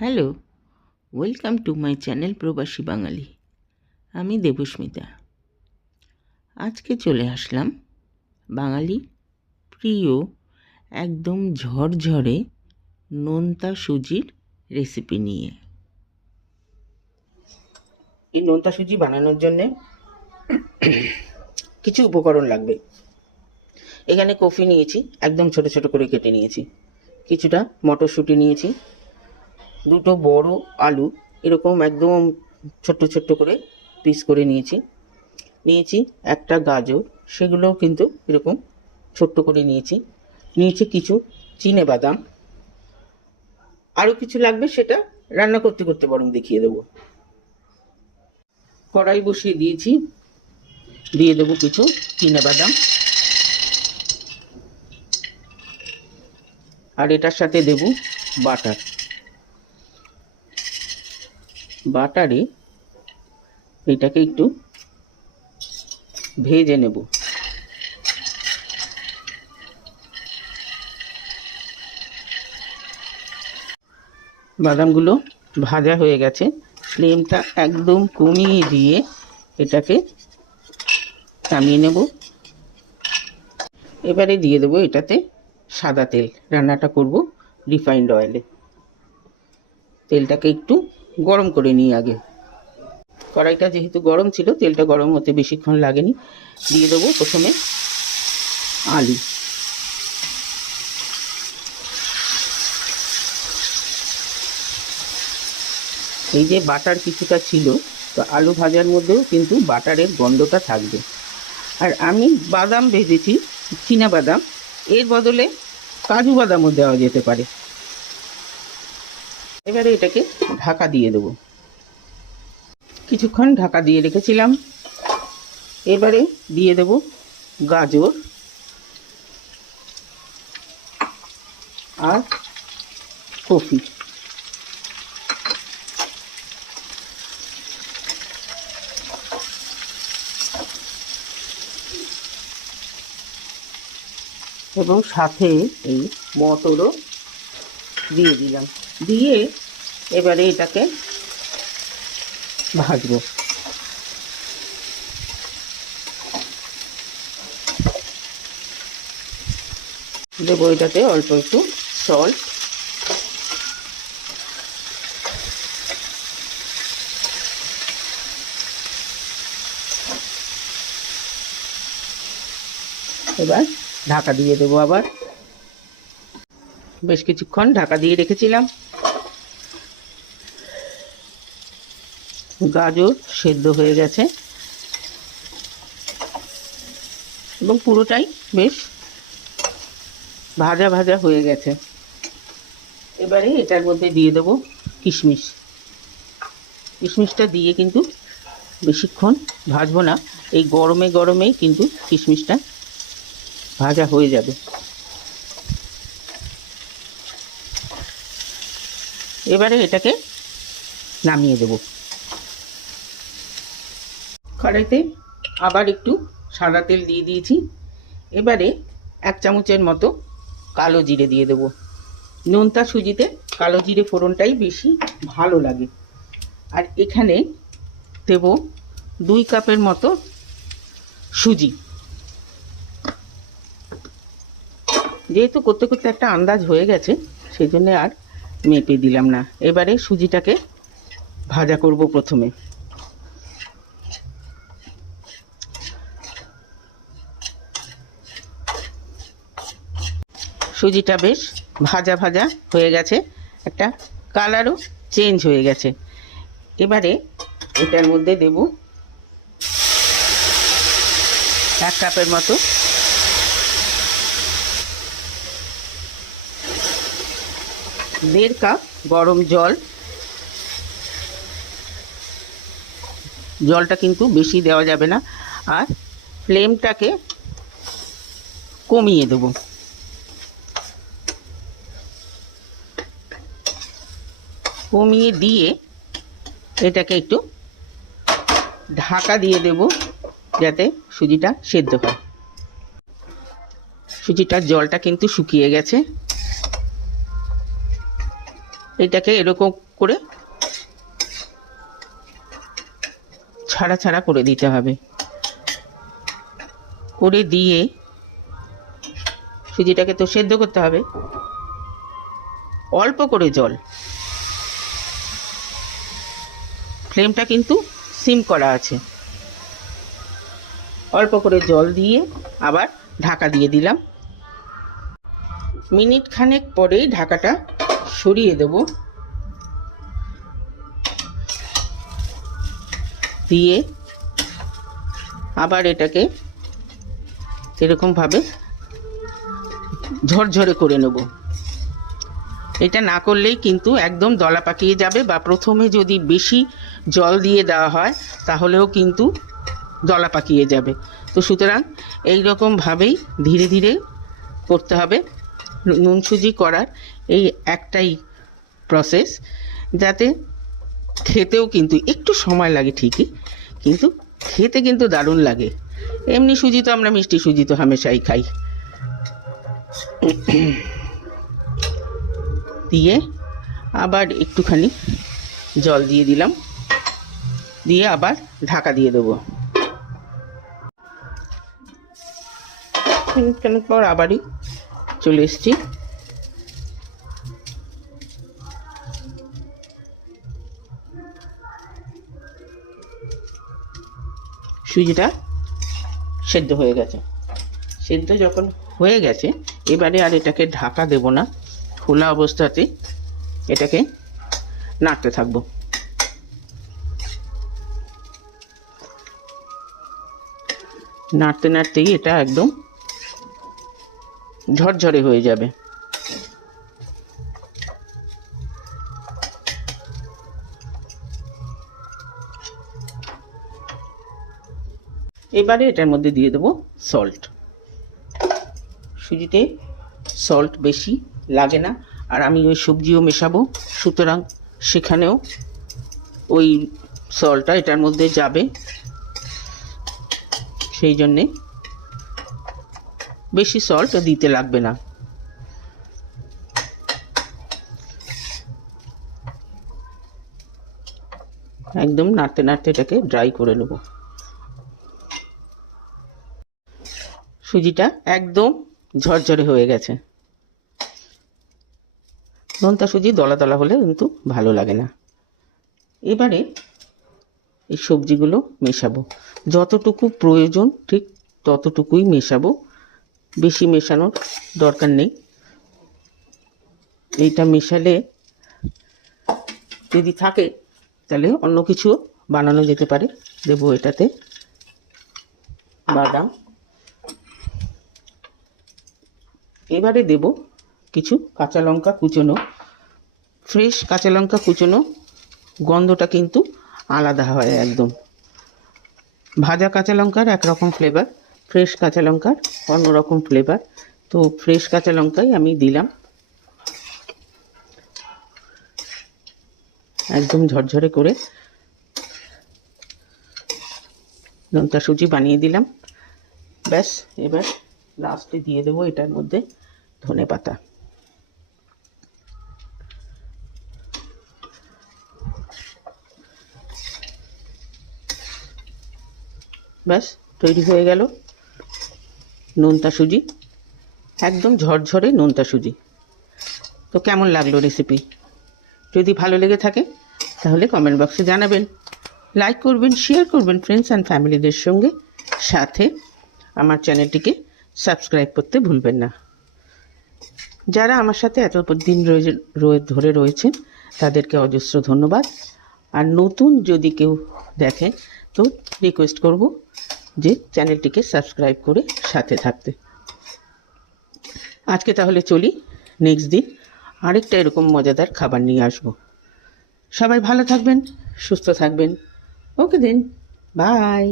Hello, welcome to my channel প্রবাসী বাঙালি। আমি দেবস্মিতা। আজকে চলে আসলাম বাঙালি প্রিয় একদম ঝরঝরে নোনতা সুজির রেসিপি নিয়ে। এই নোনতা সুজি বানানোর জন্যে কিছু উপকরণ লাগবে। এখানে কফি নিয়েছি, একদম ছোট ছোট করে কেটে নিয়েছি। কিছুটা মটরশুঁটি নিয়েছি, দুটো বড় আলু এরকম একদম ছোট্ট ছোট্ট করে পিস করে নিয়েছি একটা গাজর, সেগুলোও কিন্তু এরকম ছোট্ট করে নিয়েছি কিছু চিনে বাদাম। আরও কিছু লাগবে, সেটা রান্না করতে করতে বরং দেখিয়ে দেবো। কড়াই বসিয়ে দিয়েছি, দিয়ে দেবো কিছু চিনে বাদাম, আর এটার সাথে দেব বাটারে এটাকে একটু ভেজে নেব। বাদামগুলো ভাজা হয়ে গেছে, ফ্লেমটা একদম কমিয়ে দিয়ে এটাকে নামিয়ে নেব। এবারে দিয়ে দেবো এটাতে সাদা তেল। রান্নাটা করব রিফাইন্ড অয়েলে। তেলটাকে একটু গরম করে নিই আগে। কড়াইটা যেহেতু গরম ছিল, তেলটা গরম হতে বেশিক্ষণ লাগেনি। দিয়ে দেবো প্রথমে আলু। এই যে বাটার কিছুটা ছিল, তো আলু ভাজার মধ্যেও কিন্তু বাটারের গন্ধটা থাকবে। আর আমি বাদাম ভেজেছি, চীনা বাদাম, এর বদলে কাজু বাদামও দেওয়া যেতে পারে। এবারে এটাকে ঢাকা দিয়ে দেবো। কিছুক্ষণ ঢাকা দিয়ে রেখেছিলাম। এবারে দিয়ে দেব গাজর আর কফি। এবং সাথে এই মটরও দিয়ে দিলাম। দিয়ে এবারে এটাকে ভাজবো। দেবো এটাতে অল্প একটু সল্ট, এবার ঢাকা দিয়ে দেবো। আবার বেশ কিছুক্ষণ ঢাকা দিয়ে রেখেছিলাম। গাজর সেদ্ধ হয়ে গেছে এবং পুরোটাই বেশ ভাজা ভাজা হয়ে গেছে। এবারে এটার মধ্যে দিয়ে দেবো কিশমিশ। কিশমিশটা দিয়ে কিন্তু বেশিক্ষণ ভাজবো না, এই গরমে গরমেই কিন্তু কিশমিশটা ভাজা হয়ে যাবে। এবারে এটাকে নামিয়ে দেব। কড়াইতে আবার একটু সাদা তেল দিয়ে দিয়েছি। এবারে 1 চামচের মতো কালো জিরে দিয়ে দেব। নোনতা সুজিতে কালো জিরে ফোড়নটাই বেশি ভালো লাগে। আর এখানে দেব 2 কাপের মতো সুজি। যেহেতু করতে করতে একটা আন্দাজ হয়ে গেছে, সেই জন্য আর মেপে দিলাম না। এবারে সুজিটাকে ভাজা করব প্রথমে। সুজিটা বেশ ভাজা ভাজা হয়ে গেছে, একটা কালারও চেঞ্জ হয়ে গেছে। এবারে এটার মধ্যে দেব 1 কাপের মতো দেড় কাপ গরম জল। জলটা কিন্তু বেশি দেওয়া যাবে না, আর ফ্লেমটাকে কমিয়ে দেব। কমিয়ে দিয়ে এটাকে একটু ঢাকা দিয়ে দেব, যাতে সুজিটা সেদ্ধ হয়। সুজিটার জলটা কিন্তু শুকিয়ে গেছে। এটাকে এরকম করে ছাড়া ছাড়া করে দিতে হবে। করে দিয়ে সুজিটাকে তো সেদ্ধ করতে হবে। অল্প করে জল, ফ্লেমটা কিন্তু সিম করা আছে। অল্প করে জল দিয়ে আবার ঢাকা দিয়ে দিলাম। মিনিট খানেক পরেই ঢাকাটা সরিয়ে দেব। দিয়ে আবার এটাকে এরকমভাবে ঝরঝরে করে নেব। এটা না করলেই কিন্তু একদম দলা পাকিয়ে যাবে, বা প্রথমে যদি বেশি জল দিয়ে দেওয়া হয় তাহলেও কিন্তু দলা পাকিয়ে যাবে। তো সুতরাং এইরকমভাবেই ধীরে ধীরে করতে হবে। নুন সুজি করার এই একটাই প্রসেস, যাতে খেতেও কিন্তু একটু সময় লাগে ঠিকই, কিন্তু খেতে কিন্তু দারুণ লাগে। এমনি সুজি তো আমরা মিষ্টি সুজি তো হামেশাই খাই। দিয়ে আবার একটুখানি জল দিয়ে দিলাম, দিয়ে আবার ঢাকা দিয়ে দেবো। মিনিটখানেক পর আবারই চলে এসেছি। সুজিটা সেদ্ধ হয়ে গেছে। সেদ্ধ যখন হয়ে গেছে এবারে আর এটাকে ঢাকা দেব না, খোলা অবস্থাতে এটাকে নাড়তে থাকবো। নাড়তে নাড়তেই এটা একদম ঝরঝরে হয়ে যাবে। এবারে এটার মধ্যে দিয়ে দেবো সল্ট। সুজিতে সল্ট বেশি লাগে না, আর আমি ওই সবজিও মেশাবো, সুতরাং সেখানেও ওই সল্টটা এটার মধ্যে যাবে, সেই জন্যে বেশি সল্ট দিতে লাগবে না। একদম নাড়তে নাড়তে এটাকে ড্রাই করে নেব। সুজিটা একদম ঝরঝরে হয়ে গেছে। নোনতা সুজি দলা দলা হলে কিন্তু ভালো লাগে না। এবারে এই সবজিগুলো মেশাবো, যতটুকু প্রয়োজন ঠিক ততটুকুই মেশাবো, বেশি মেশানোর দরকার নেই। এইটা মেশালে যদি থাকে তাহলে অন্য কিছু বানানো যেতে পারে। দেবো এটাতে বাদাম, এবারে দেব কিছু কাঁচা লঙ্কা কুচোনো। ফ্রেশ কাঁচা লঙ্কা কুচোনো গন্ধটা কিন্তু আলাদা হয় একদম। ভাজা কাঁচা লঙ্কার একরকম ফ্লেভার, ফ্রেশ কাঁচা লঙ্কার অন্যরকম ফ্লেভার। তো ফ্রেশ কাঁচা লঙ্কাই আমি দিলাম। একদম ঝরঝরে করে নোনতা সুজি বানিয়ে দিলাম। ব্যাস, এবার লাস্টে দিয়ে দেবো এটার মধ্যে ধনেপাতা। ব্যাস তৈরি হয়ে গেল নোনতা সুজি, একদম ঝরঝরে নোনতা সুজি। তো কেমন লাগলো রেসিপি? যদি ভালো লেগে থাকে তাহলে কমেন্ট বক্সে জানাবেন, লাইক করবেন, শেয়ার করবেন ফ্রেন্ডস অ্যান্ড ফ্যামিলিদের সঙ্গে। সাথে আমার চ্যানেলটিকে সাবস্ক্রাইব করতে ভুলবেন না। যারা আমার সাথে এতদিন ধরে রয়েছেন তাদেরকে অজস্র ধন্যবাদ। আর নতুন যদি কেউ দেখে তো রিকোয়েস্ট করব যে চ্যানেলটিকে সাবস্ক্রাইব করে সাথে থাকতে। আজকে তাহলে চলি, নেক্সট দিন আরেকটা এরকম মজাদার খাবার নিয়ে আসবো। সবাই ভালো থাকবেন, সুস্থ থাকবেন। ওকে দেন, বাই।